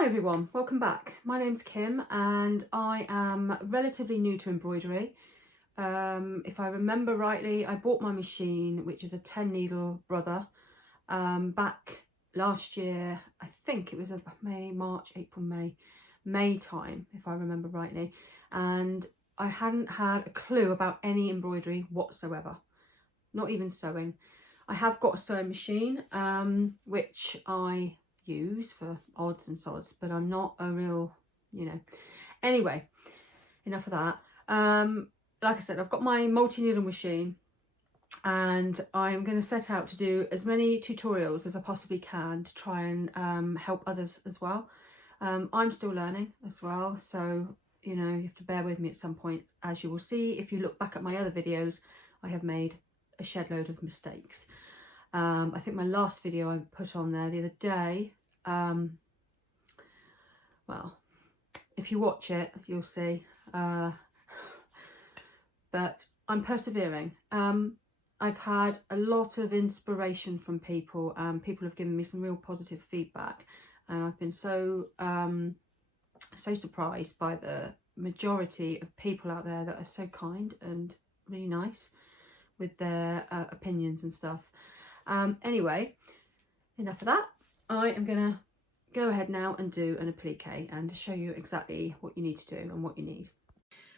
Hi everyone, welcome back. My name's Kim and I am relatively new to embroidery. If I remember rightly, I bought my machine, which is a 10 needle brother, back last year. I think it was a May time, if I remember rightly. And I hadn't had a clue about any embroidery whatsoever, not even sewing. I have got a sewing machine, which I use for odds and sods, but I'm not a real, anyway, enough of that. Like I said, I've got my multi-needle machine and I'm going to set out to do as many tutorials as I possibly can to try and help others as well. I'm still learning as well, so you have to bear with me at some point. As you will see if you look back at my other videos, I have made a shed load of mistakes. I think my last video I put on there the other day, well, if you watch it you'll see, but I'm persevering. I've had a lot of inspiration from people, and people have given me some real positive feedback, and I've been so surprised by the majority of people out there that are so kind and really nice with their opinions and stuff. Anyway, enough of that. I am gonna go ahead now and do an applique and show you exactly what you need to do and what you need.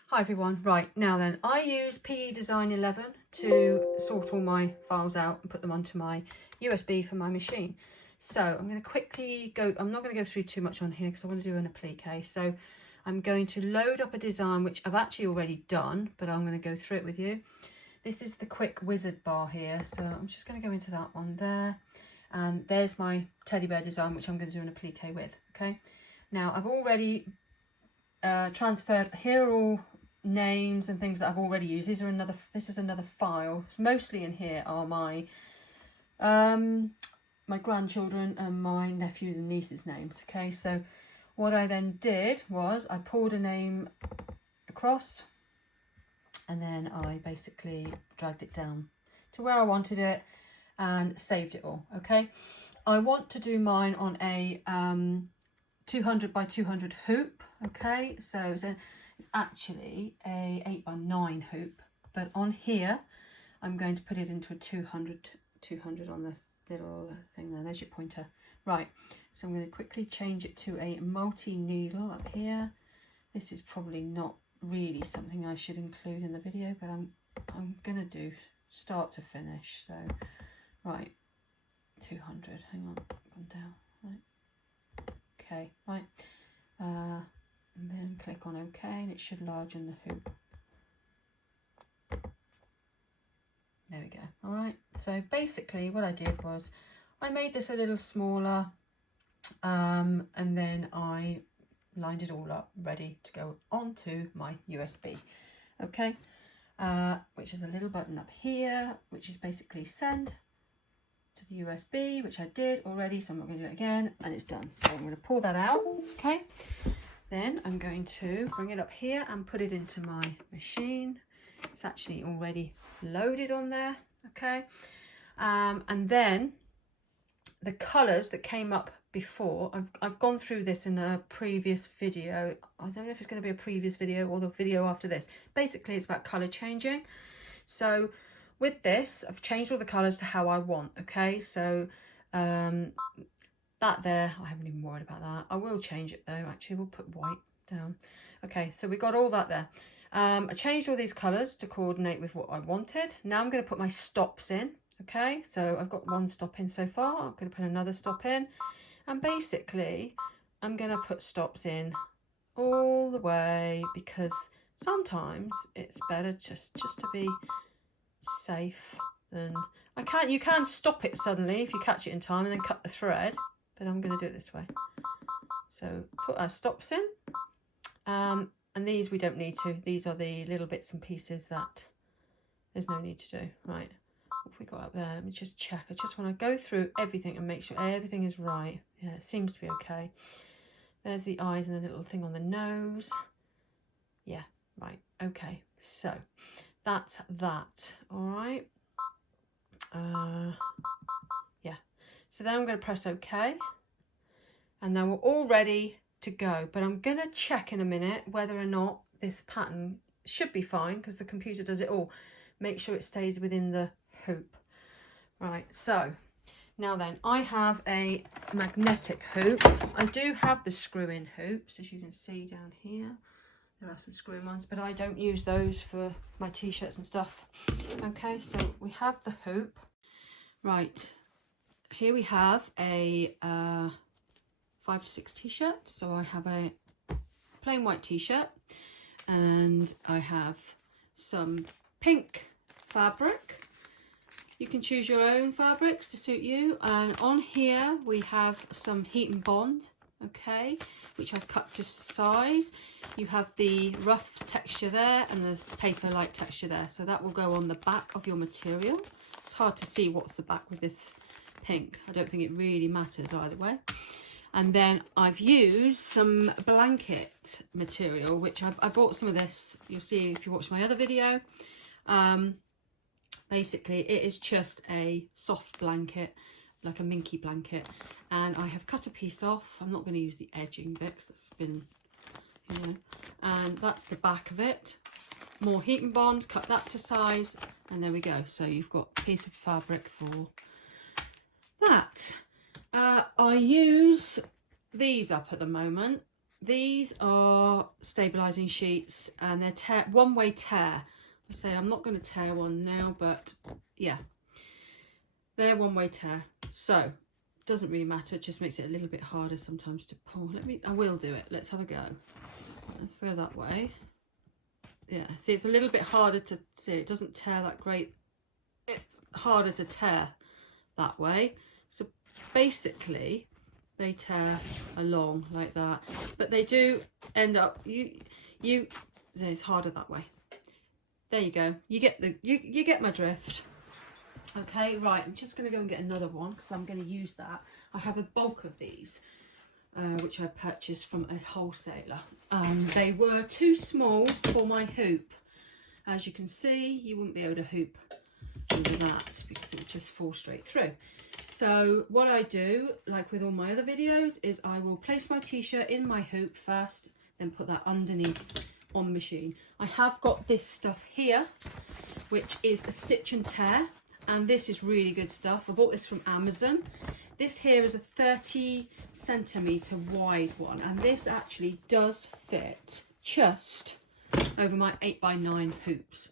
Hi everyone, right now then, I use PE Design 11 to sort all my files out and put them onto my USB for my machine. So I'm going to quickly go, I'm not going to go through too much on here because I want to do an applique. So I'm going to load up a design which I've actually already done, but I'm going to go through it with you. This is the quick wizard bar here, so I'm just going to go into that one there. And there's my teddy bear design, which I'm going to do an applique with, okay? Now, I've already transferred, here are all names and things that I've already used. This is another file. Mostly in here are my my grandchildren and my nephews and nieces' names, okay? So what I then did was I pulled a name across, and then I basically dragged it down to where I wanted it and saved it all, okay? I want to do mine on a 200 by 200 hoop, okay? So it's actually a 8 by 9 hoop, but on here I'm going to put it into a 200 on the little thing there. There's your pointer. Right, so I'm going to quickly change it to a multi-needle up here. This is probably not really something I should include in the video, but I'm gonna do start to finish. So right, 200, hang on, gone down, right, okay, right, and then click on OK, and it should enlargen the hoop. There we go. All right, so basically what I did was I made this a little smaller, and then I lined it all up ready to go onto my USB, okay? Which is a little button up here, which is basically send to the USB, which I did already, so I'm not going to do it again, and it's done. So I'm going to pull that out, okay? Then I'm going to bring it up here and put it into my machine. It's actually already loaded on there, okay? And then the colours that came up before, I've gone through this in a previous video. I don't know if it's going to be a previous video or the video after this. Basically, it's about colour changing. So with this, I've changed all the colours to how I want, okay? So that there, I haven't even worried about that. I will change it though, actually. We'll put white down. Okay, so we got all that there. I changed all these colours to coordinate with what I wanted. Now I'm going to put my stops in, okay? So I've got one stop in so far. I'm going to put another stop in. And basically, I'm going to put stops in all the way, because sometimes it's better just to be safe than... You can stop it suddenly if you catch it in time and then cut the thread, but I'm going to do it this way. So put our stops in. And these we don't need to. These are the little bits and pieces that there's no need to do. Right, what have we got up there? Let me just check. I just want to go through everything and make sure everything is right. Yeah, it seems to be okay. There's the eyes and the little thing on the nose. Yeah, right, okay. So that's that, all right. Yeah, so then I'm going to press OK. And then we're all ready to go. But I'm going to check in a minute whether or not this pattern should be fine, because the computer does it all. Make sure it stays within the hoop. Right, so now then, I have a magnetic hoop. I do have the screw-in hoops, as you can see down here. There are some screw-in ones, but I don't use those for my t-shirts and stuff. Okay, so we have the hoop. Right, here we have a 5 to 6 t-shirt. So I have a plain white t-shirt, and I have some pink fabric. You can choose your own fabrics to suit you. And on here we have some heat and bond, okay, which I've cut to size. You have the rough texture there and the paper-like texture there. So that will go on the back of your material. It's hard to see what's the back with this pink. I don't think it really matters either way. And then I've used some blanket material, which I bought some of this. You'll see if you watch my other video. Basically, it is just a soft blanket, like a minky blanket. And I have cut a piece off. I'm not going to use the edging bit because that's been, you know. And that's the back of it. More heat and bond, cut that to size. And there we go. So you've got a piece of fabric for that. I use these up at the moment. These are stabilizing sheets, and they're one-way tear. I say I'm not going to tear one now, but yeah, they're one-way tear. So doesn't really matter. It just makes it a little bit harder sometimes to pull. I will do it. Let's have a go. Let's go that way. Yeah, see, it's a little bit harder to see. It doesn't tear that great. It's harder to tear that way. So basically they tear along like that, but they do end up, it's harder that way. There you go. You get my drift. Okay, right, I'm just going to go and get another one because I'm going to use that. I have a bulk of these, which I purchased from a wholesaler. They were too small for my hoop. As you can see, you wouldn't be able to hoop over that because it would just fall straight through. So what I do, like with all my other videos, is I will place my t-shirt in my hoop first, then put that underneath on the machine. I have got this stuff here, which is a stitch and tear, and this is really good stuff. I bought this from Amazon. This here is a 30 centimeter wide one, and this actually does fit just over my 8x9 hoops.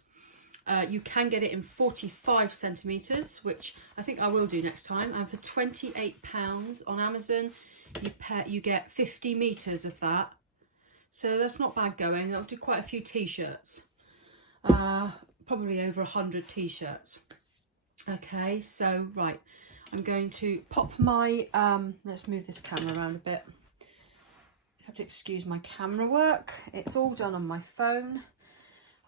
You can get it in 45 centimeters, which I think I will do next time. And for £28 on Amazon, you get 50 meters of that. So that's not bad going. That'll do quite a few t-shirts. Probably over 100 t-shirts. Okay, so right, I'm going to pop my, let's move this camera around a bit. I have to excuse my camera work. It's all done on my phone.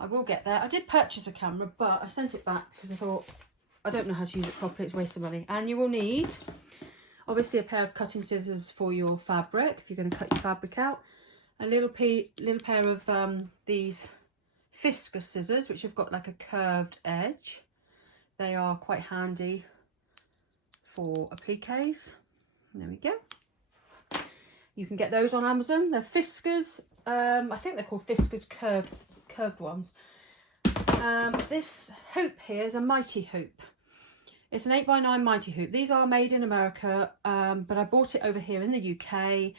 I will get there. I did purchase a camera, but I sent it back because I thought, I don't know how to use it properly. It's a waste of money. And you will need, obviously, a pair of cutting scissors for your fabric, if you're going to cut your fabric out. A little pair of these Fiskus scissors, which have got like a curved edge. They are quite handy for appliques. There we go. You can get those on Amazon. They're Fiskus. I think they're called Fiskus curved ones. This hoop here is a mighty hoop. It's an 8x9 mighty hoop. These are made in America, but I bought it over here in the UK.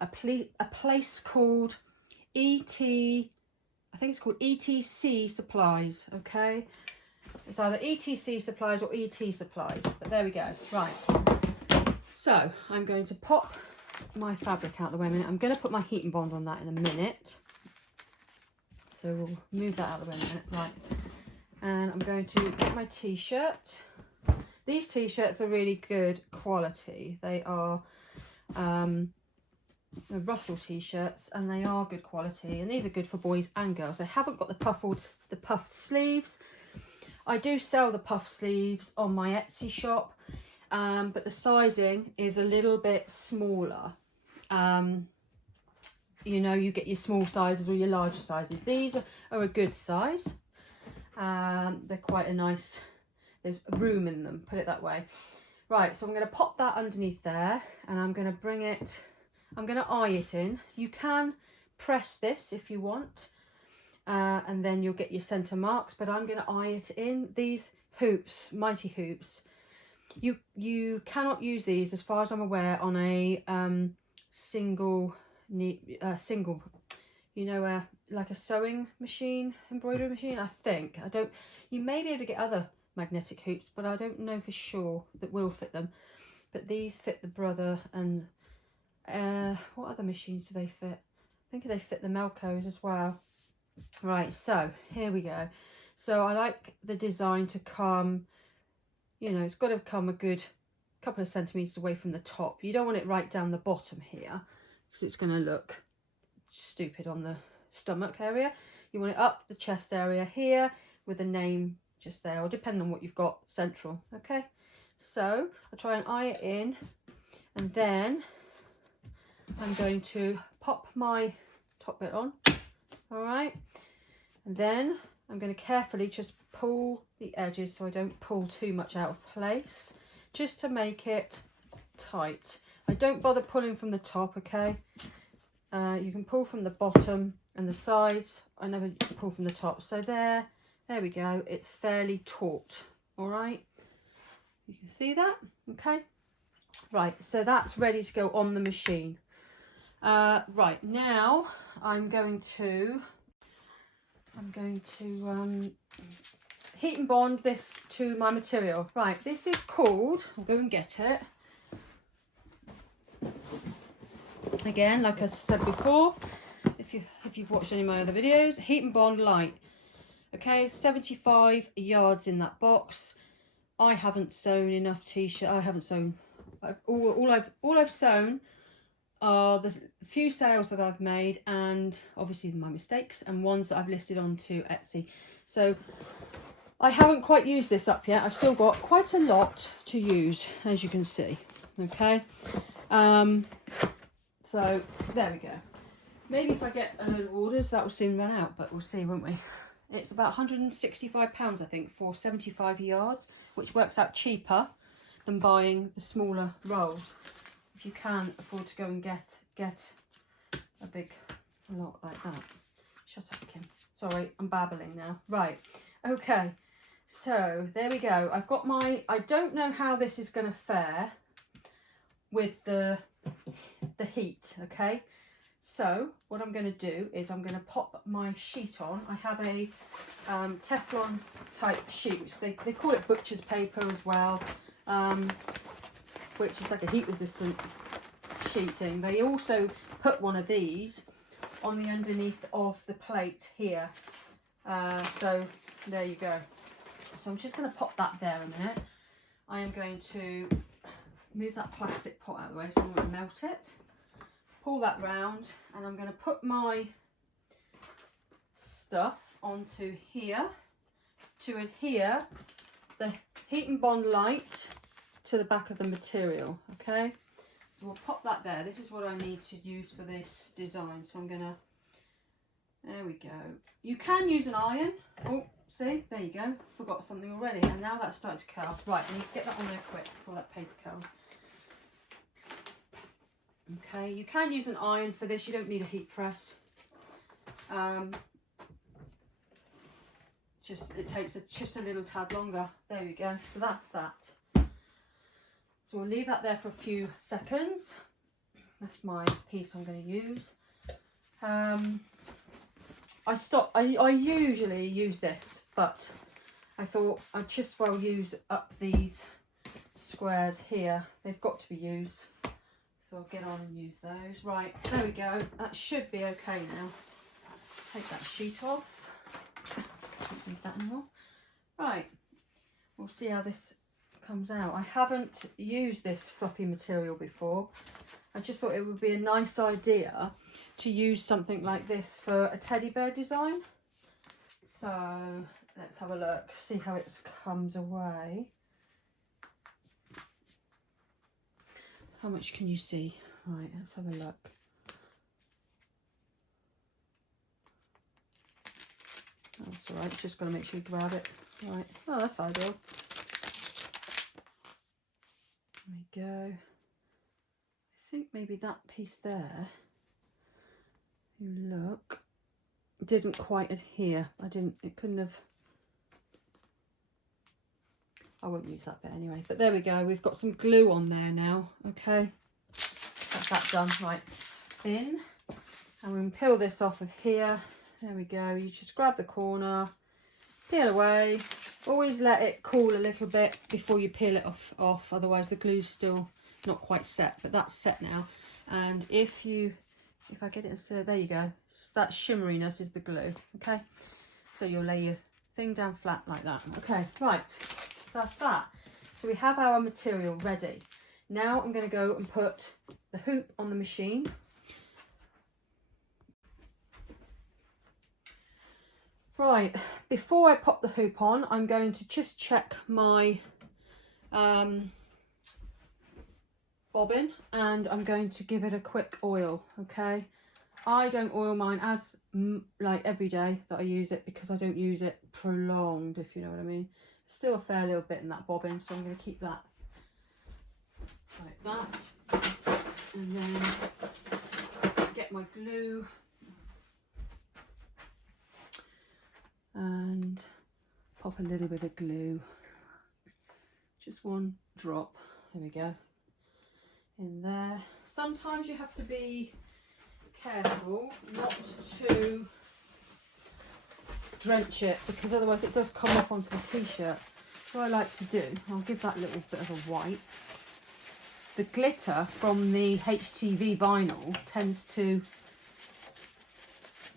A place called I think it's called ETC Supplies. Okay, it's either ETC Supplies or ET Supplies, but there we go. Right, so I'm going to pop my fabric out the way a minute. I'm going to put my heat and bond on that in a minute. So we'll move that out of the way in a minute. Right, and I'm going to get my t-shirt. These t-shirts are really good quality. They are the Russell t-shirts, and they are good quality, and these are good for boys and girls. They haven't got the puffed sleeves. I do sell the puffed sleeves on my Etsy shop, but the sizing is a little bit smaller. You know, you get your small sizes or your larger sizes. These are a good size. They're quite a nice, there's room in them, put it that way. Right, so I'm going to pop that underneath there, and I'm going to bring it I'm going to eye it in. You can press this if you want, and then you'll get your centre marks, but I'm going to eye it in. These hoops, mighty hoops, you cannot use these, as far as I'm aware, on a single, you know, like a sewing machine, embroidery machine, I think. I don't, you may be able to get other magnetic hoops, but I don't know for sure that will fit them. But these fit the Brother, and what other machines do they fit? I think they fit the Melcos as well. Right, so here we go. So I like the design to come, you know, it's got to come a good couple of centimetres away from the top. You don't want it right down the bottom here, because it's going to look stupid on the stomach area. You want it up the chest area here with a name just there, or depending on what you've got, central. Okay, so I'll try and eye it in, and then I'm going to pop my top bit on. All right, and then I'm going to carefully just pull the edges so I don't pull too much out of place, just to make it tight. I don't bother pulling from the top, okay? You can pull from the bottom and the sides. I never pull from the top. So there we go. It's fairly taut. All right. You can see that. Okay. Right. So that's ready to go on the machine. Right now, I'm going to heat and bond this to my material. Right. This is called. I'll go and get it. Again, like I said before, if you've watched any of my other videos, heat and bond light. Okay, 75 yards in that box. I haven't sewn enough t-shirt. I haven't sewn. All I've sewn are the few sales that I've made, and obviously my mistakes, and ones that I've listed onto Etsy. So I haven't quite used this up yet. I've still got quite a lot to use, as you can see. Okay. So there we go. Maybe if I get a load of orders, that will soon run out, but we'll see, won't we? It's about £165, I think, for 75 yards, which works out cheaper than buying the smaller rolls. If you can afford to go and get a big lot like that. Shut up, Kim. Sorry, I'm babbling now. Right, okay. So there we go. I've got my, I don't know how this is going to fare with the heat, okay? So what I'm going to do is I'm going to pop my sheet on. I have a Teflon type sheet, which they call it butcher's paper as well, which is like a heat resistant sheeting. They also put one of these on the underneath of the plate here. So there you go. So I'm just going to pop that there a minute. I am going to move that plastic pot out of the way, so I'm going to melt it. Pull that round, and I'm going to put my stuff onto here to adhere the heat and bond light to the back of the material. Okay, so we'll pop that there. This is what I need to use for this design, so I'm gonna, there we go. You can use an iron. Oh, see, there you go. Forgot something already, and now that's starting to curl. Right, I need to get that on there quick before that paper curls. Okay, you can use an iron for this. You don't need a heat press. It takes just a little tad longer. There we go. So that's that. So we'll leave that there for a few seconds. That's my piece I'm going to use. I usually use this, but I thought I'd just well use up these squares here. They've got to be used. So I'll get on and use those. Right, there we go. That should be okay now. Take that sheet off. Don't need that anymore. Right, we'll see how this comes out. I haven't used this fluffy material before. I just thought it would be a nice idea to use something like this for a teddy bear design. So let's have a look, see how it comes away. How much can you see? Right, let's have a look. That's all right, just got to make sure you grab it. Right, oh, that's ideal. There we go. I think maybe that piece there, you look, didn't quite adhere. It couldn't have, I won't use that bit anyway, but there we go. We've got some glue on there now. Okay, that's that done. Right, in, and we can peel this off of here. There we go. You just grab the corner, peel away. Always let it cool a little bit before you peel it off. Otherwise the glue's still not quite set, but that's set now. And if I get it, so there you go. That shimmeriness is the glue. Okay, so you'll lay your thing down flat like that. Okay, right, so that's that. So we have our material ready. Now I'm going to go and put the hoop on the machine. Right, before I pop the hoop on, I'm going to just check my bobbin, and I'm going to give it a quick oil. Okay, I don't oil mine as like every day that I use it, because I don't use it prolonged, if you know what I mean. Still a fair little bit in that bobbin, so I'm going to keep that like that, and then get my glue and pop a little bit of glue, just one drop, there we go, in there. Sometimes you have to be careful not to drench it, because otherwise it does come off onto the t-shirt. So what I like to do, I'll give that little bit of a wipe. The glitter from the HTV vinyl tends to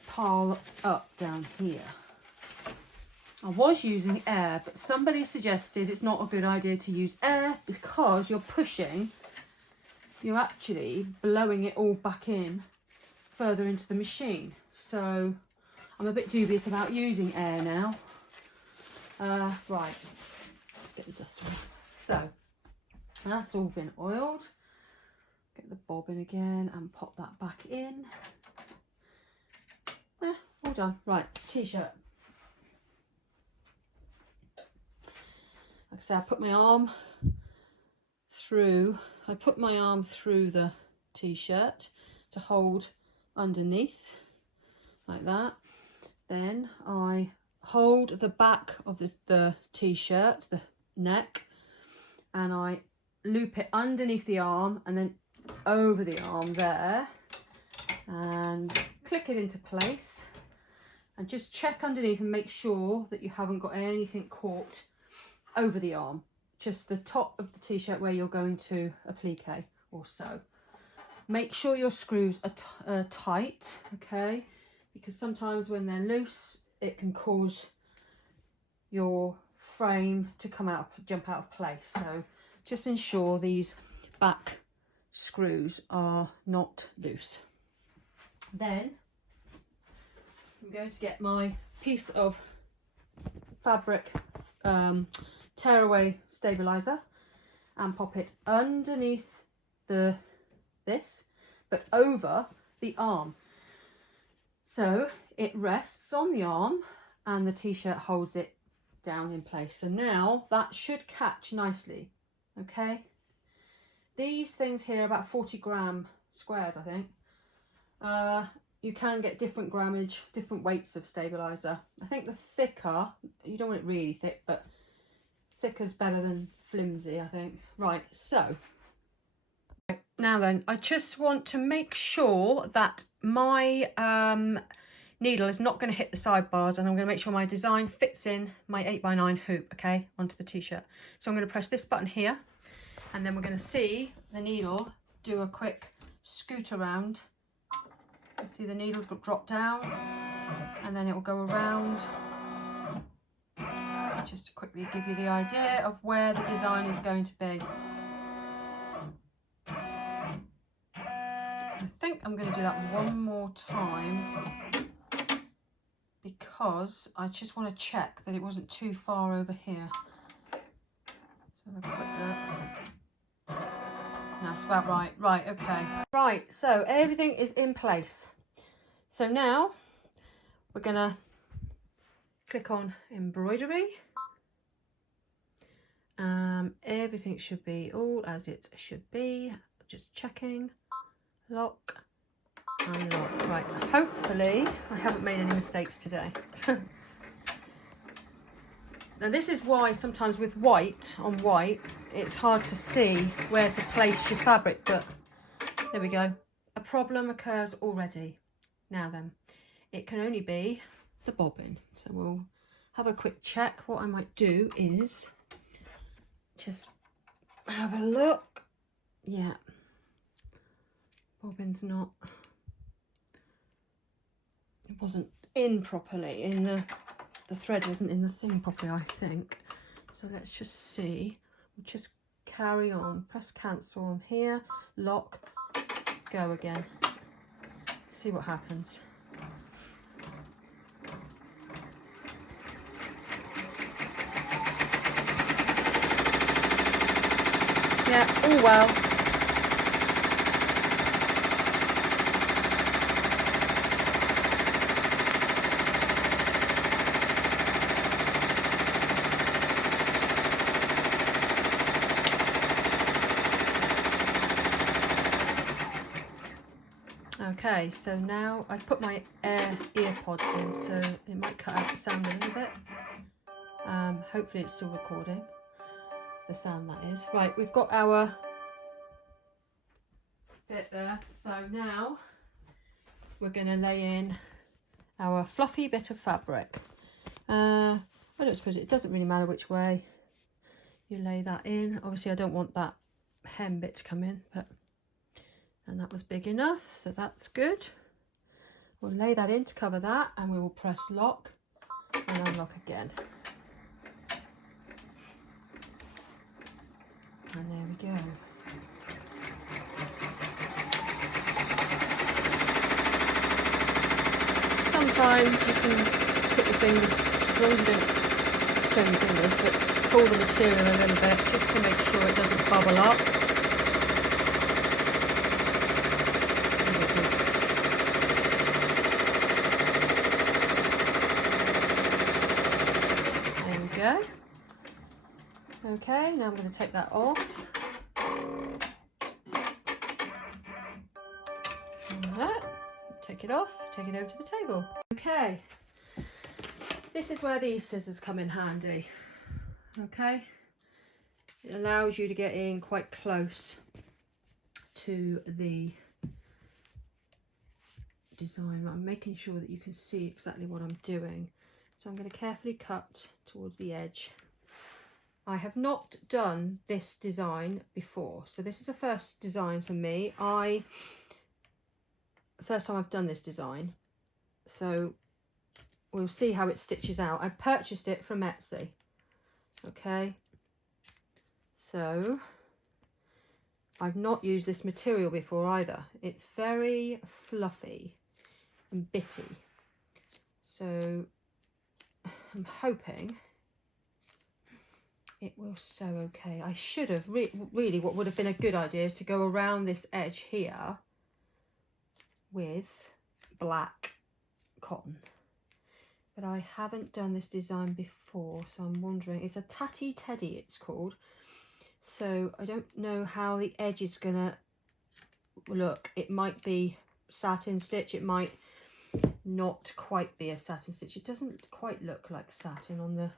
pile up down here. I was using air, but somebody suggested it's not a good idea to use air, because you're actually blowing it all back in further into the machine. So I'm a bit dubious about using air now. Right, let's get the dust away. So that's all been oiled. Get the bobbin again and pop that back in. All done. Right, t-shirt. Like I say, I put my arm through the t-shirt to hold underneath like that. Then I hold the back of the t-shirt, the neck, and I loop it underneath the arm and then over the arm there, and click it into place, and just check underneath and make sure that you haven't got anything caught over the arm, just the top of the t-shirt where you're going to applique or sew. Make sure your screws are tight, okay, because sometimes when they're loose it can cause your frame to jump out of place. So just ensure these back screws are not loose. Then I'm going to get my piece of fabric tearaway stabilizer and pop it underneath this, but over the arm, so it rests on the arm and the t-shirt holds it down in place. So now that should catch nicely. Okay, these things here are about 40 gram squares, I think. You can get different grammage, different weights of stabilizer. I think the thicker, you don't want it really thick, but thicker's better than flimsy, I think. Right, so now then, I just want to make sure that my needle is not going to hit the sidebars, and I'm going to make sure my design fits in my 8x9 hoop, okay, onto the t-shirt. So I'm going to press this button here, and then we're going to see the needle do a quick scoot around. See the needle drop down, and then it will go around, just to quickly give you the idea of where the design is going to be. I think I'm going to do that one more time, because I just want to check that it wasn't too far over here. So have a quick look. That's about right. Right, okay. Right, so everything is in place. So now we're gonna click on embroidery. Everything should be all as it should be. Just checking. lock and lock. Right, hopefully I haven't made any mistakes today. Now this is why sometimes with white on white it's hard to see where to place your fabric, but there we go. A problem occurs already. Now then, it can only be the bobbin. So we'll have a quick check. What I might do is just have a look. Yeah, bobbin's not, it wasn't in properly, in the thread wasn't in the thing properly, I think. So let's just see. We'll just carry on, press cancel on here, lock, go again, see what happens. Yeah, all well. Okay, so now I've put my ear pods in, so it might cut out the sound a little bit. Hopefully it's still recording, the sound that is. Right, we've got our bit there. So now we're going to lay in our fluffy bit of fabric. I don't suppose it doesn't really matter which way you lay that in. Obviously I don't want that hem bit to come in, but and that was big enough, so that's good. We'll lay that in to cover that, and we will press lock and unlock again. And there we go. Sometimes you can put your fingers, as long as you don't show your fingers, but pull the material a little bit just to make sure it doesn't bubble up. Go. Okay, now I'm going to take that off. And that, take it off, take it over to the table. Okay, this is where these scissors come in handy. Okay, it allows you to get in quite close to the design. I'm making sure that you can see exactly what I'm doing. So I'm going to carefully cut towards the edge. I have not done this design before, so this is a first design for me. First time I've done this design, so we'll see how it stitches out. I purchased it from Etsy. Okay, so I've not used this material before either. It's very fluffy and bitty, so I'm hoping it will sew okay. I should have really, what would have been a good idea is to go around this edge here with black cotton. But I haven't done this design before, so I'm wondering, it's a tatty teddy it's called. So I don't know how the edge is gonna look. It might be satin stitch, it might not quite be a satin stitch. It doesn't quite look like satin on the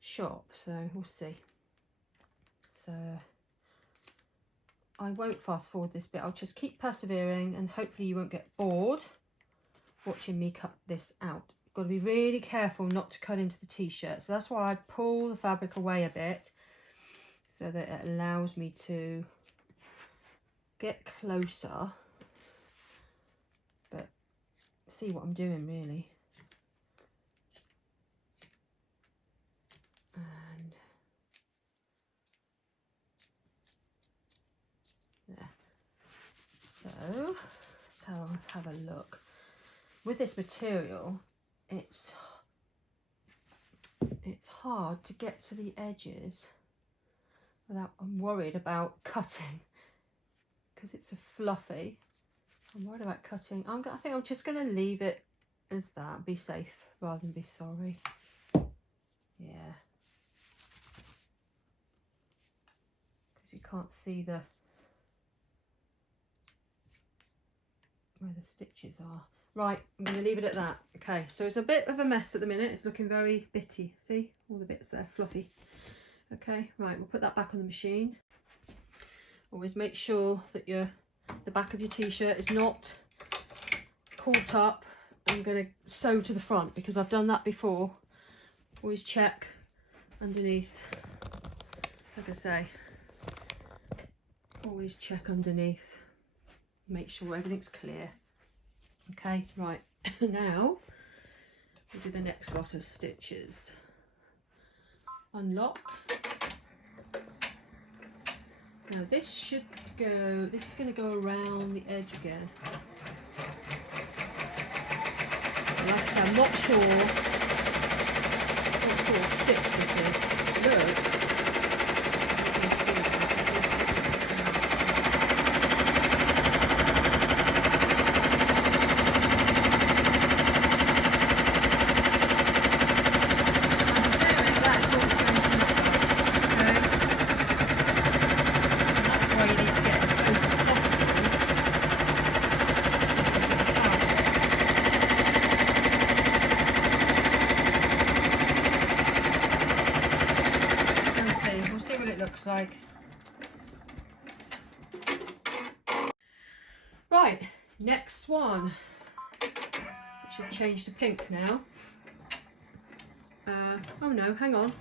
shop, so we'll see. So I won't fast forward this bit, I'll just keep persevering, and hopefully you won't get bored watching me cut this out. Got to be really careful not to cut into the t-shirt, so that's why I pull the fabric away a bit so that it allows me to get closer, but see what I'm doing really. And there. So I'll have a look. With this material, it's hard to get to the edges without, I'm worried about cutting because it's a fluffy. I'm worried about cutting. I think I'm just going to leave it as that, be safe rather than be sorry. Yeah, because you can't see the where the stitches are. Right, I'm going to leave it at that. Okay, so it's a bit of a mess at the minute. It's looking very bitty. See, all the bits there, fluffy. Okay, right, we'll put that back on the machine. Always make sure that the back of your t-shirt is not caught up. I'm going to sew to the front because I've done that before. Always check underneath. Like I say, always check underneath. Make sure everything's clear. Okay, right, now we'll do the next lot of stitches. Unlock. Now this should go, this is going to go around the edge again. And like I said, I'm not sure what sort of stitch this is. Looks. Like. Right, next one. It should change to pink now. Oh no, hang on.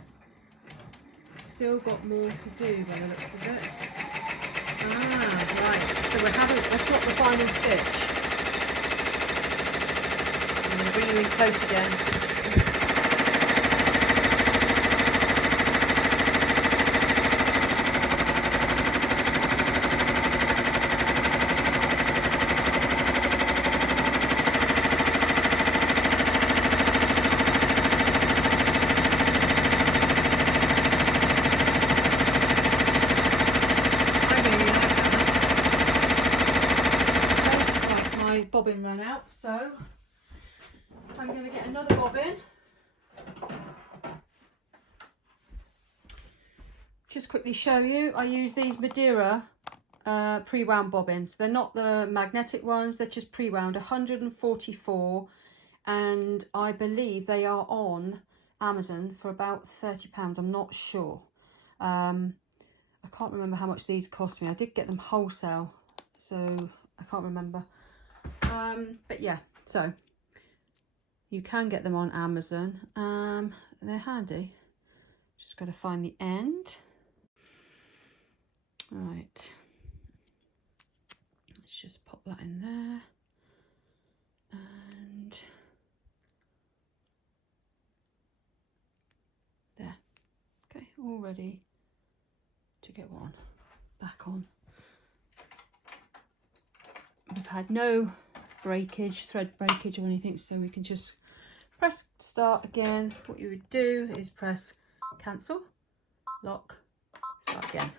Still got more to do by the looks of it. Ah, right. So that's not the final stitch. I'm going to bring you in close again. Bobbin ran out, so I'm going to get another bobbin. Just quickly show you, I use these Madeira pre-wound bobbins. They're not the magnetic ones, they're just pre-wound, 144, and I believe they are on Amazon for about £30. I'm not sure. I can't remember how much these cost me. I did get them wholesale, so I can't remember. But yeah, so you can get them on Amazon. They're handy. Just got to find the end. Right, let's just pop that in there, and there. Okay, all ready to go on, back on. We've had no breakage, thread breakage or anything, so we can just press start again. What you would do is press cancel, lock, start again.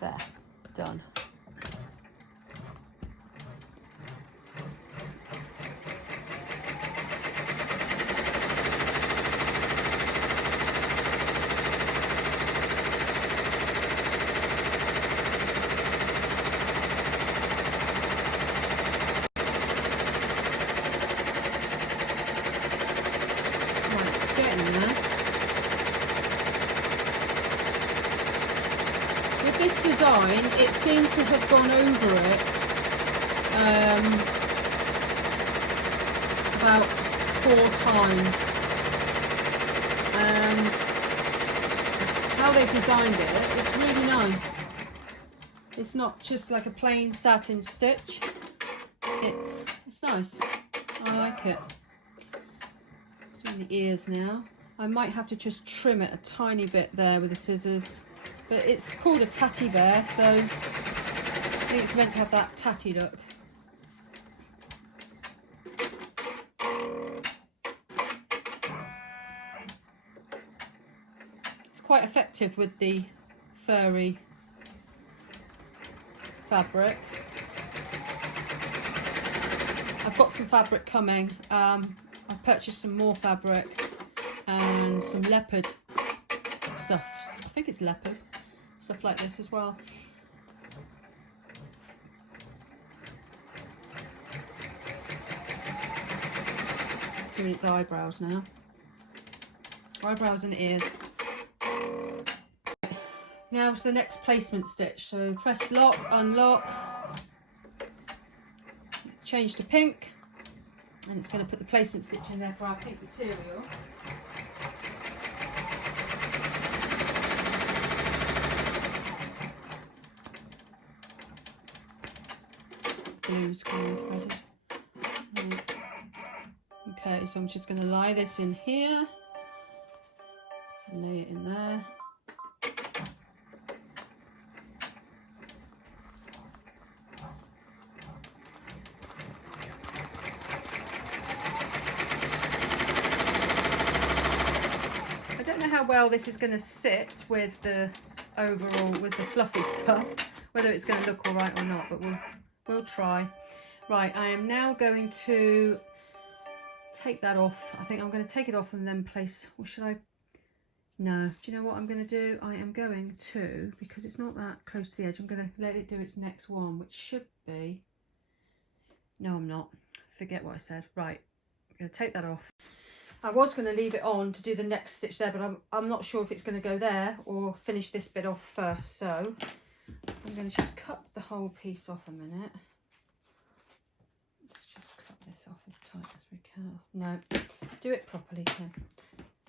There, done. This design, it seems to have gone over it about 4 times, and how they've designed it, it's really nice. It's not just like a plain satin stitch, it's nice. I like it. Just doing the ears now. I might have to just trim it a tiny bit there with the scissors. But it's called a tatty bear, so I think it's meant to have that tatty look. It's quite effective with the furry fabric. I've got some fabric coming. I've purchased some more fabric and some leopard stuff. I think it's leopard. Stuff like this as well. doing its eyebrows now. Eyebrows and ears. Now it's the next placement stitch. So press lock, unlock, change to pink, and it's going to put the placement stitch in there for our pink material. Blue's coming threaded. Okay, so I'm just going to lie this in here, lay it in there. I don't know how well this is going to sit with the overall, with the fluffy stuff, whether it's going to look all right or not, but we'll try. Right, I am now going to take that off. I think I'm going to take it off and then place, or should I? No, do you know what I'm going to do? I am going to, because it's not that close to the edge, I'm going to let it do its next one, which should be, no I'm not, forget what I said. Right, I'm going to take that off. I was going to leave it on to do the next stitch there, but I'm not sure if it's going to go there or finish this bit off first. So I'm going to just cut the whole piece off a minute. Let's just cut this off as tight as we can. No, do it properly, Tim.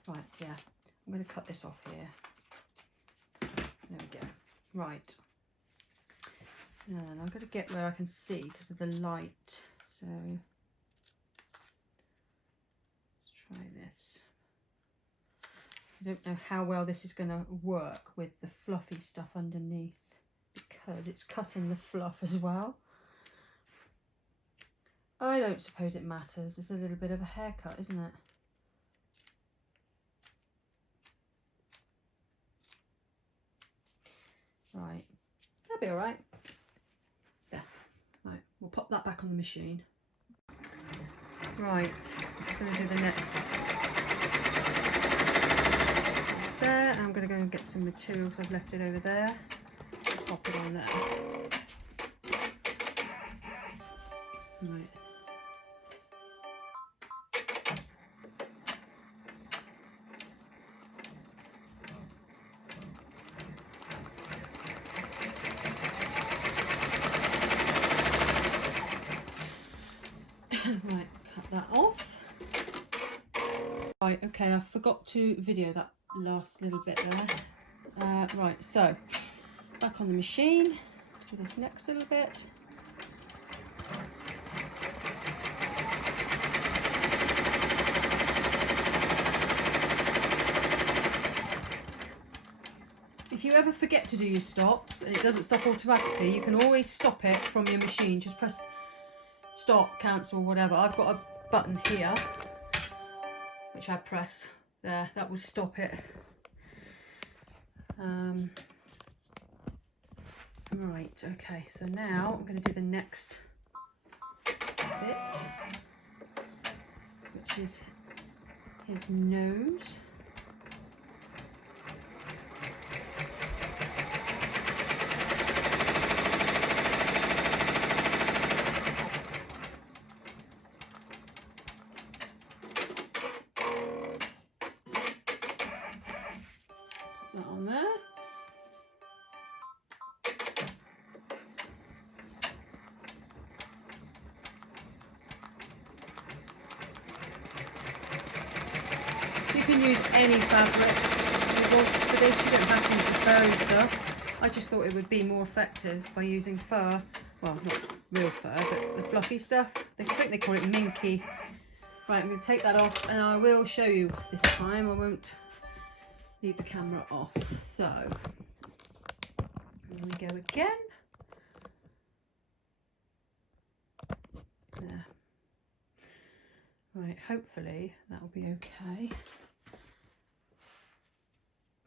Right, yeah. I'm going to cut this off here. There we go. Right. And I've got to get where I can see because of the light. So try this. I don't know how well this is going to work with the fluffy stuff underneath because it's cutting the fluff as well. I don't suppose it matters. It's a little bit of a haircut, isn't it? Right, that'll be all right. There. Right, we'll pop that back on the machine. Right, just going to do the next. It's there, and I'm going to go and get some material because I've left it over there. Pop it on there. Right. Right, cut that off. Right, okay, I forgot to video that last little bit there. Right, so back on the machine, do this next little bit. If you ever forget to do your stops and it doesn't stop automatically, you can always stop it from your machine. Just press stop, cancel, whatever. I've got a button here which I press there, that will stop it. Right, okay, so now I'm going to do the next bit, which is his nose. That on there. You can use any fabric you want for this. You don't have to use the furry stuff. I just thought it would be more effective by using fur. Well, not real fur, but the fluffy stuff. I think they call it minky. Right, I'm going to take that off and I will show you this time. I won't leave the camera off. So, here we go again. There. Right, hopefully that will be okay.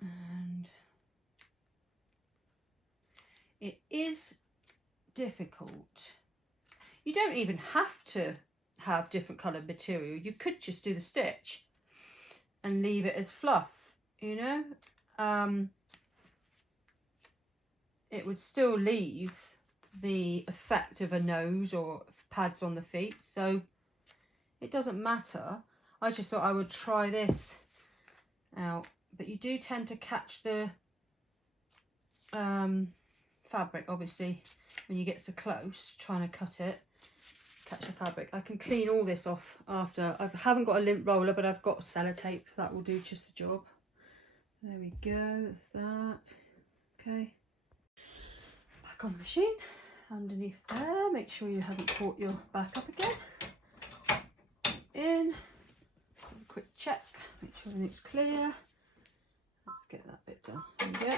And it is difficult. You don't even have to have different coloured material. You could just do the stitch and leave it as fluff, you know. It would still leave the effect of a nose or pads on the feet, so it doesn't matter. I just thought I would try this out, but you do tend to catch the fabric, obviously, when you get so close trying to cut it, catch the fabric. I can clean all this off after. I haven't got a lint roller, but I've got sellotape that will do just the job. There we go, that's that. Okay, back on the machine, underneath there, make sure you haven't caught your back up again. In, have a quick check, make sure everything's clear. Let's get that bit done. There we go.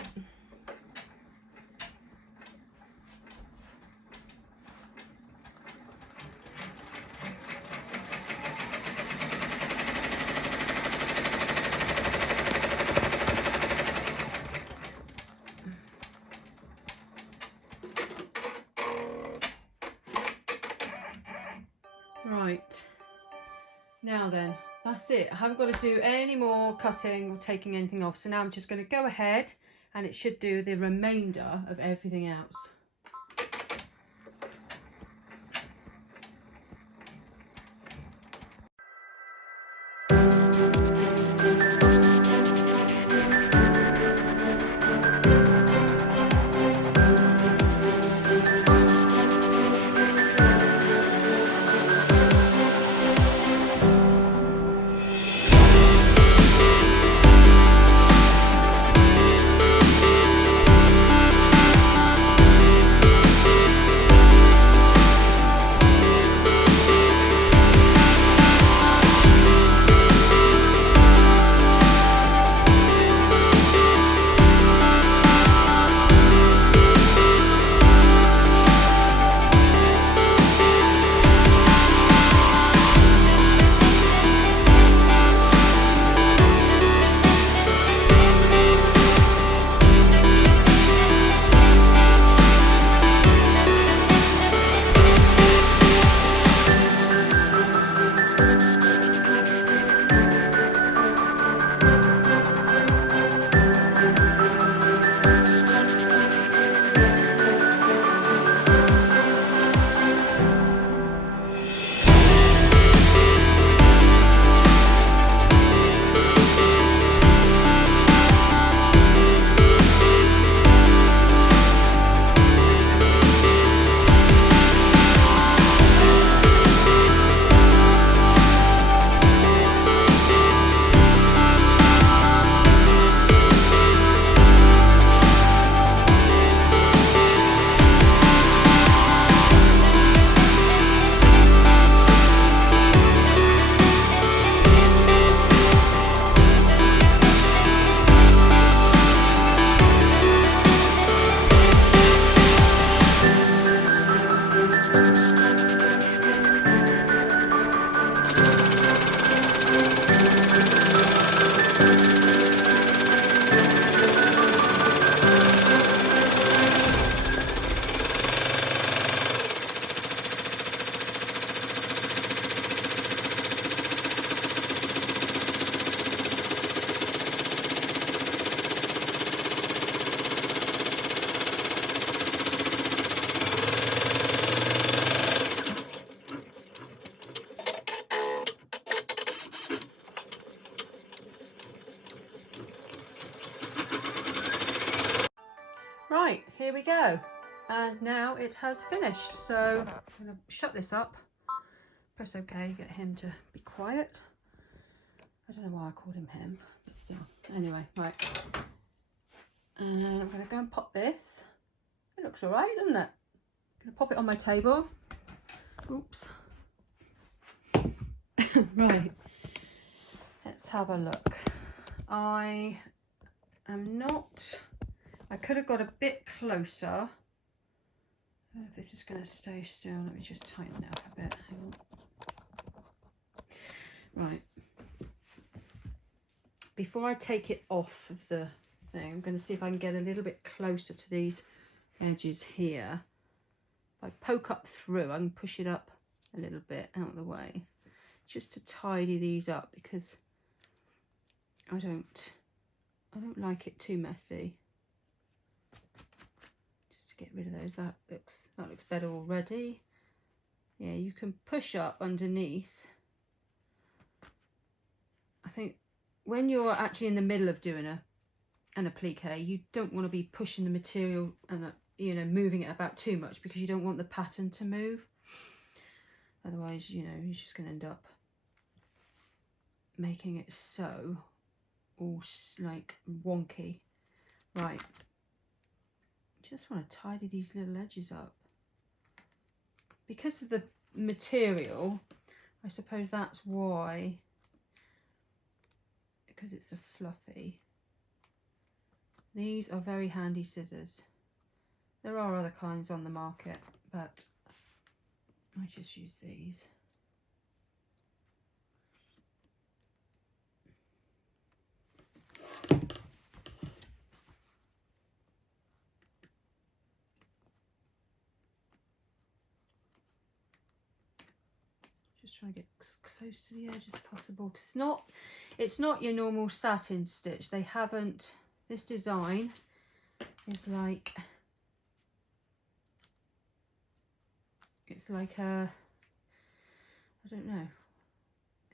Right, now then, that's it. I haven't got to do any more cutting or taking anything off. So now I'm just going to go ahead and it should do the remainder of everything else. Right, here we go. And now it has finished. So I'm going to shut this up, press OK, get him to be quiet. I don't know why I called him him, but still. Anyway, right. And I'm going to go and pop this. It looks all right, doesn't it? I'm going to pop it on my table. Oops. Right. Let's have a look. I could have got a bit closer. I don't know if this is going to stay still. Let me just tighten it up a bit. Hang on. Right. Before I take it off of the thing, I'm going to see if I can get a little bit closer to these edges here. If I poke up through, I can push it up a little bit out of the way, just to tidy these up, because I don't like it too messy. Just to get rid of those. That looks better already. Yeah, you can push up underneath think when you're actually in the middle of doing an applique, you don't want to be pushing the material and you know, moving it about too much, because you don't want the pattern to move. Otherwise, you know, you're just going to end up making it so all like wonky. Right, just want to tidy these little edges up because of the material. I suppose that's why, because it's a fluffy. These are very handy scissors. There are other kinds on the market, but I just use these. Just trying to get as close to the edge as possible, because it's not your normal satin stitch. They haven't, this design is like, it's like a, I don't know,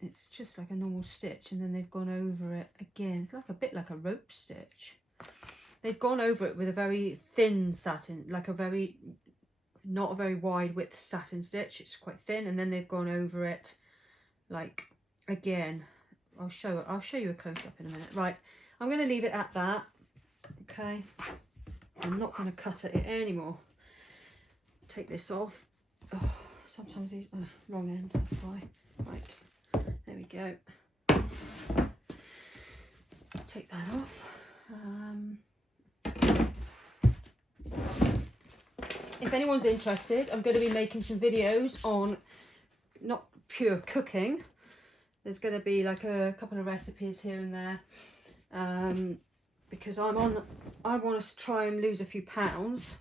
it's just like a normal stitch, and then they've gone over it again. It's like a bit like a rope stitch. They've gone over it with a very thin satin, like a very, not a very wide width satin stitch. It's quite thin, and then they've gone over it like again. I'll show you a close-up in a minute. Right, I'm going to leave it at that. Okay, I'm not going to cut it anymore. Take this off. Oh, sometimes these wrong end, that's why. Right, there we go. Take that off. If anyone's interested, I'm going to be making some videos on not pure cooking. There's going to be like a couple of recipes here and there, because I want to try and lose a few pounds.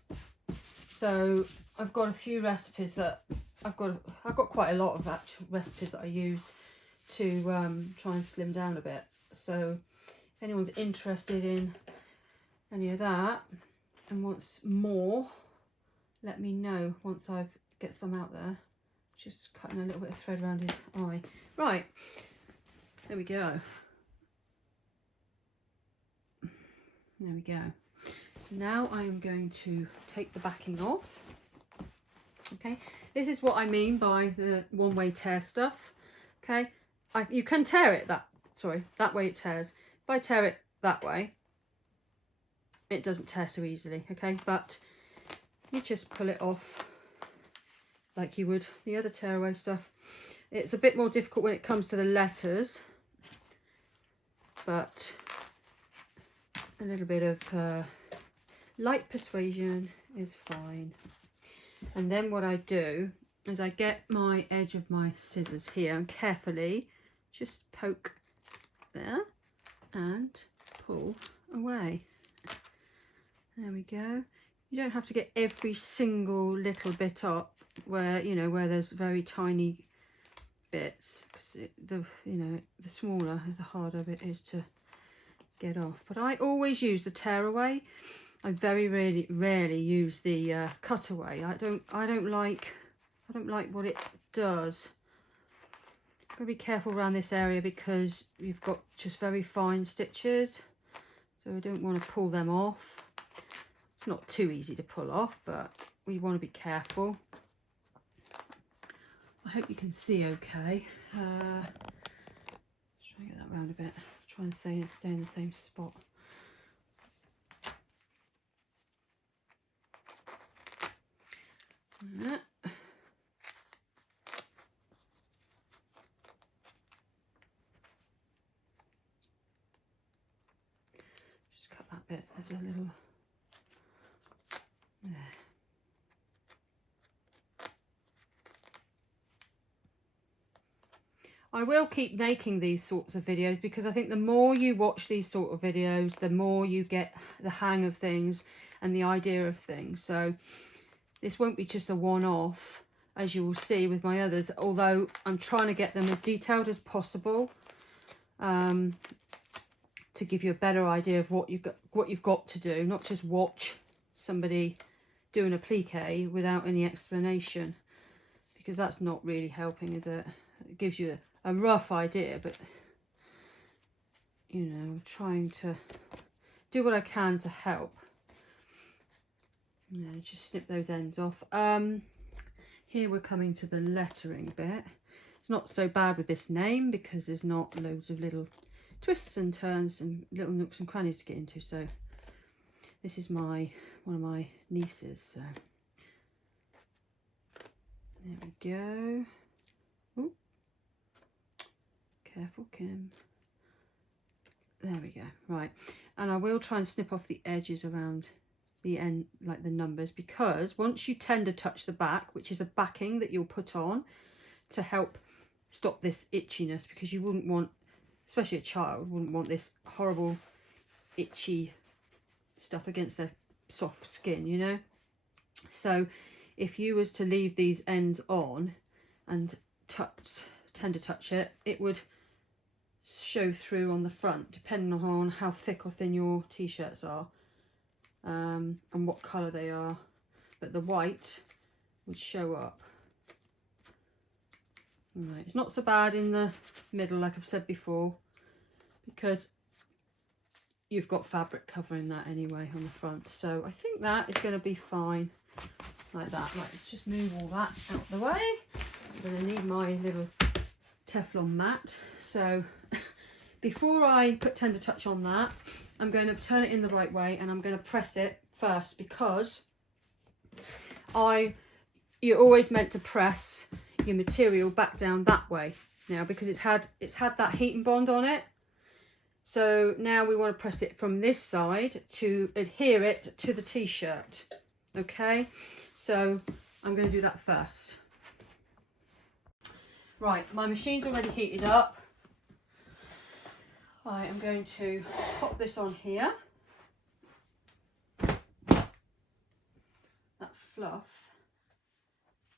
So I've got a few recipes that I've got quite a lot of actual recipes that I use to try and slim down a bit. So if anyone's interested in any of that and wants more, let me know once I get some out there. Just cutting a little bit of thread around his eye. Right, there we go. There we go. So now I am going to take the backing off. Okay, this is what I mean by the one-way tear stuff. Okay, you can tear it that way it tears. If I tear it that way, it doesn't tear so easily. Okay, but you just pull it off like you would the other tearaway stuff. It's a bit more difficult when it comes to the letters, but a little bit of light persuasion is fine. And then what I do is I get my edge of my scissors here and carefully just poke there and pull away. There we go. You don't have to get every single little bit up where, you know, where there's very tiny bits, because the smaller, the harder it is to get off. But I always use the tearaway. I very rarely use the cutaway. I don't like what it does. Gotta be careful around this area because you've got just very fine stitches, so I don't want to pull them off. It's not too easy to pull off, but we want to be careful. I hope you can see okay. Let's try and get that round a bit. Try and stay in the same spot. Just cut that bit. There's a little there. I will keep making these sorts of videos because I think the more you watch these sort of videos, the more you get the hang of things and the idea of things. So this won't be just a one-off, as you will see with my others, although I'm trying to get them as detailed as possible to give you a better idea of what you've got to do, not just watch somebody do an applique without any explanation, because that's not really helping, is it? It gives you a rough idea, but you know, trying to do what I can to help. You know, just snip those ends off. Here we're coming to the lettering bit. It's not so bad with this name because there's not loads of little twists and turns and little nooks and crannies to get into. So this is one of my nieces. So there we go. Ooh. Careful, Kim. There we go. Right, and I will try and snip off the edges around the end, like the numbers, because once you tender touch the back, which is a backing that you'll put on to help stop this itchiness, because you wouldn't want, especially a child, wouldn't want this horrible itchy stuff against their soft skin, you know. So if you was to leave these ends on and tender touch it, it would show through on the front, depending on how thick or thin your t-shirts are, and what colour they are, but the white would show up. Right, it's not so bad in the middle, like I've said before, because you've got fabric covering that anyway on the front. So I think that is going to be fine like that. Right, let's just move all that out of the way. I'm going to need my little Teflon mat. So before I put tender touch on that, I'm going to turn it in the right way and I'm going to press it first, because you're always meant to press your material back down that way now, because it's had that heat and bond on it. So now we want to press it from this side to adhere it to the t-shirt. Okay, so I'm going to do that first. Right, my machine's already heated up. I am going to pop this on here. That fluff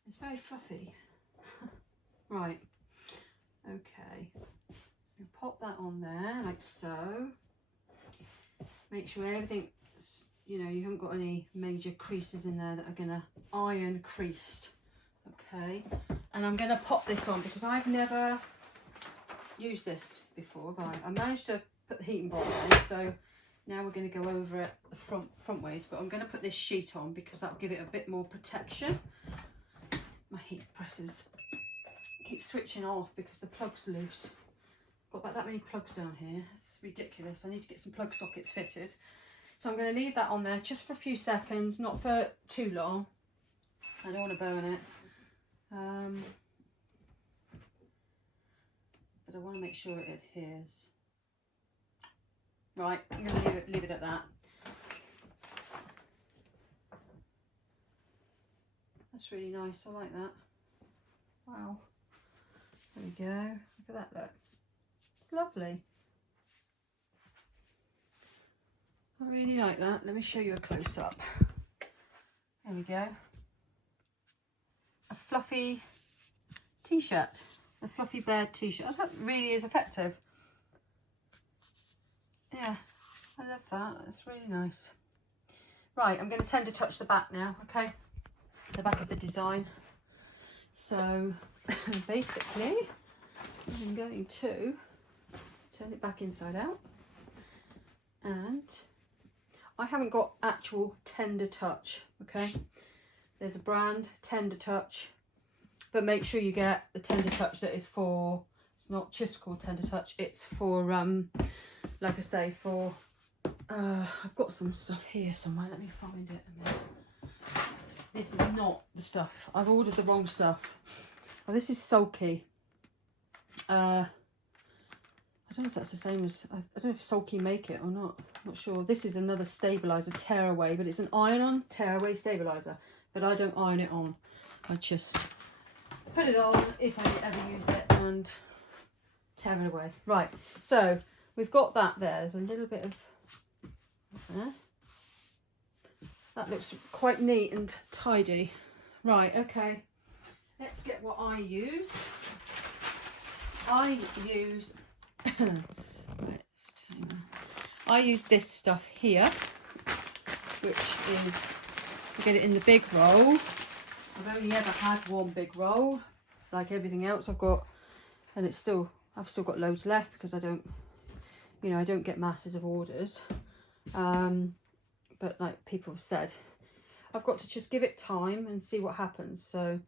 is very fluffy. Right, okay. You pop that on there like so. Make sure everything's, you know, you haven't got any major creases in there that are gonna iron creased. Okay, and I'm gonna pop this on because I've never used this before, but I managed to put the heating bond on, so now we're going to go over it the front ways, but I'm going to put this sheet on because that'll give it a bit more protection. My heat presses keep switching off because the plug's loose. Got about that many plugs down here. It's ridiculous. I need to get some plug sockets fitted. So I'm going to leave that on there just for a few seconds, not for too long. I don't want to burn it. But I want to make sure it adheres. Right, I'm going to leave it at that. That's really nice. I like that. Wow. There we go. Look at that look. It's lovely. I really like that. Let me show you a close-up. There we go. A fluffy t-shirt. A fluffy beard t-shirt. That really is effective. Yeah, I love that. It's really nice. Right, I'm going to tender touch the back now, okay? The back of the design. So basically, I'm going to turn it back inside out. And I haven't got actual tender touch, okay? There's a brand, Tender Touch. But make sure you get the tender touch that is for, it's not just called tender touch, it's for, like I say, for, I've got some stuff here somewhere, let me find it a minute. This is not the stuff, I've ordered the wrong stuff. Oh, this is Sulky. I don't know if that's the same as, I don't know if Sulky make it or not, I'm not sure. This is another stabiliser, tearaway, but it's an iron-on tearaway stabiliser, but I don't iron it on. I just put it on if I ever use it and tear it away. Right, so we've got that there. There's a little bit of there. That looks quite neat and tidy. Right, okay. Let's get what I use. I use right, I use this stuff here, which is, you get it in the big roll. I've only ever had one big roll, like everything else I've got, and I've still got loads left because I don't you know, I don't get masses of orders, but like people have said, I've got to just give it time and see what happens. So,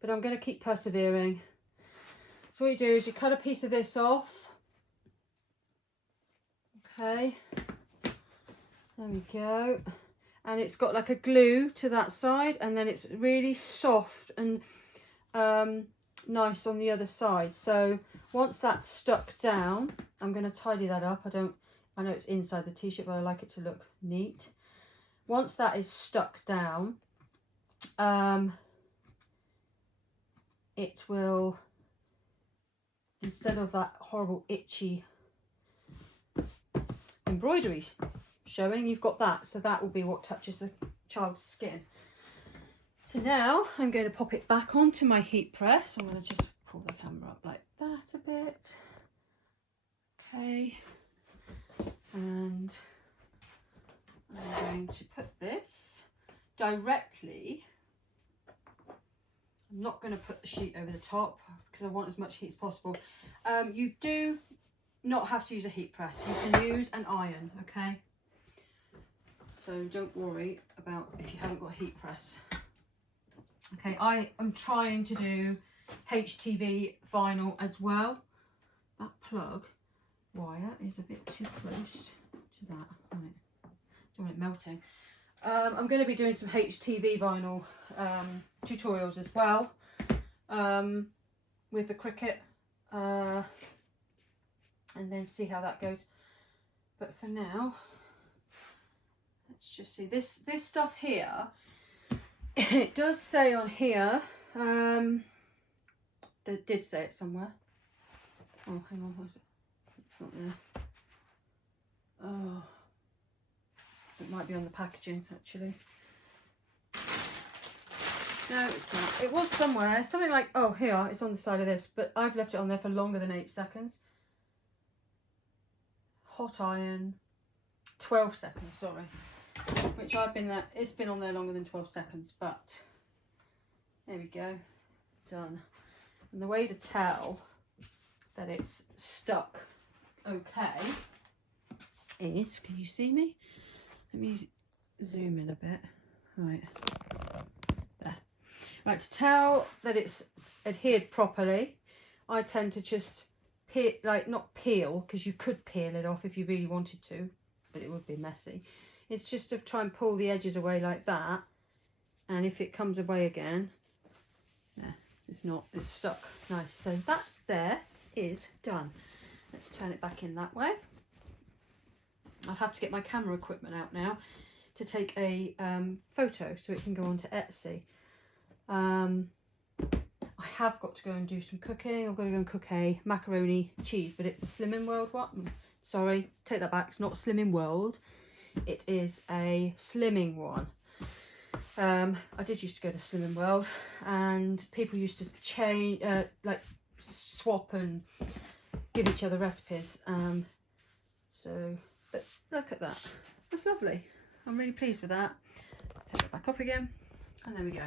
but I'm going to keep persevering. So what you do is you cut a piece of this off. Okay, there we go. And it's got like a glue to that side, and then it's really soft and nice on the other side. So once that's stuck down, I'm going to tidy that up. I know it's inside the t-shirt, but I like it to look neat. Once that is stuck down, it will, instead of that horrible itchy embroidery showing, you've got that. So that will be what touches the child's skin. So now I'm going to pop it back onto my heat press. I'm going to just pull the camera up like that a bit. Okay. And I'm going to put this directly. I'm not going to put the sheet over the top because I want as much heat as possible. You do not have to use a heat press. You can use an iron, okay? So don't worry about if you haven't got a heat press. Okay, I am trying to do HTV vinyl as well. That plug wire is a bit too close to that. Right. Don't want it melting. I'm going to be doing some HTV vinyl tutorials as well with the Cricut, and then see how that goes. But for now, let's just see this stuff here. It does say on here, they did say it somewhere. Oh, hang on, where's it? It's not there. Oh, it might be on the packaging actually. No, it's not. It was somewhere, something like, oh, here, it's on the side of this, but I've left it on there for longer than 8 seconds. Hot iron, 12 seconds, sorry. Which I've been there, it's been on there longer than 12 seconds, but there we go, done. And the way to tell that it's stuck okay is, can you see me? Let me zoom in a bit. Right, there. Right, to tell that it's adhered properly, I tend to just peel, like not peel, because you could peel it off if you really wanted to, but it would be messy. It's just to try and pull the edges away like that, and if it comes away again, yeah, it's not, it's stuck nice. So that there is done. Let's turn it back in that way. I'll have to get my camera equipment out now to take a photo so it can go onto Etsy. I have got to go and do some cooking. I've got to go and cook a macaroni cheese, but it's a Slimming World one. Sorry, take that back. It's not Slimming World. It is a slimming one. I did used to go to Slimming World, and people used to change, like swap and give each other recipes. So, but look at that. That's lovely. I'm really pleased with that. Let's take it back up again, and there we go.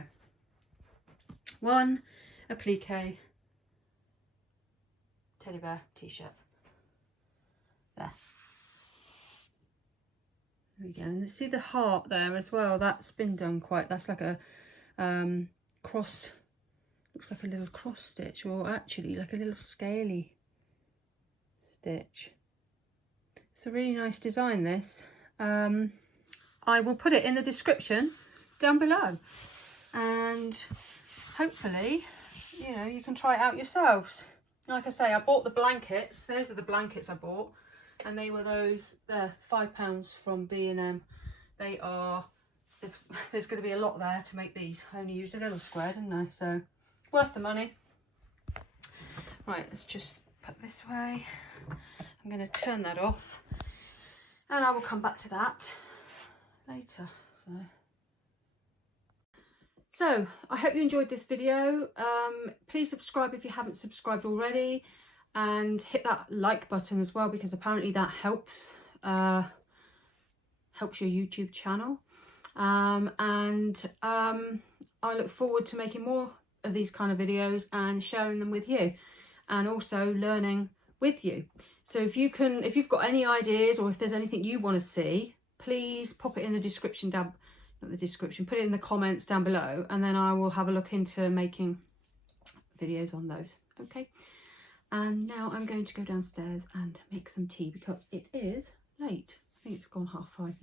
One applique teddy bear t-shirt. There. There we go. And see the heart there as well. That's been done quite. That's like a cross. Looks like a little cross stitch, or actually like a little scaly stitch. It's a really nice design, this. I will put it in the description down below, and hopefully, you know, you can try it out yourselves. Like I say, I bought the blankets. Those are the blankets I bought, and they were those, they're £5 from B&M. They are, there's going to be a lot there to make these. I only used a little square, didn't I? So worth the money. Right, let's just put this away. I'm going to turn that off, and I will come back to that later. So I hope you enjoyed this video. Please subscribe if you haven't subscribed already, and hit that like button as well, because apparently that helps your YouTube channel. I look forward to making more of these kind of videos and sharing them with you, and also learning with you. So if you've got any ideas, or if there's anything you want to see, please pop it in the description down, not the description, put it in the comments down below, and then I will have a look into making videos on those. Okay, and now I'm going to go downstairs and make some tea because it is late. I think it's gone 5:30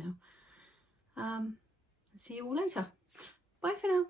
now. See you all later. Bye for now.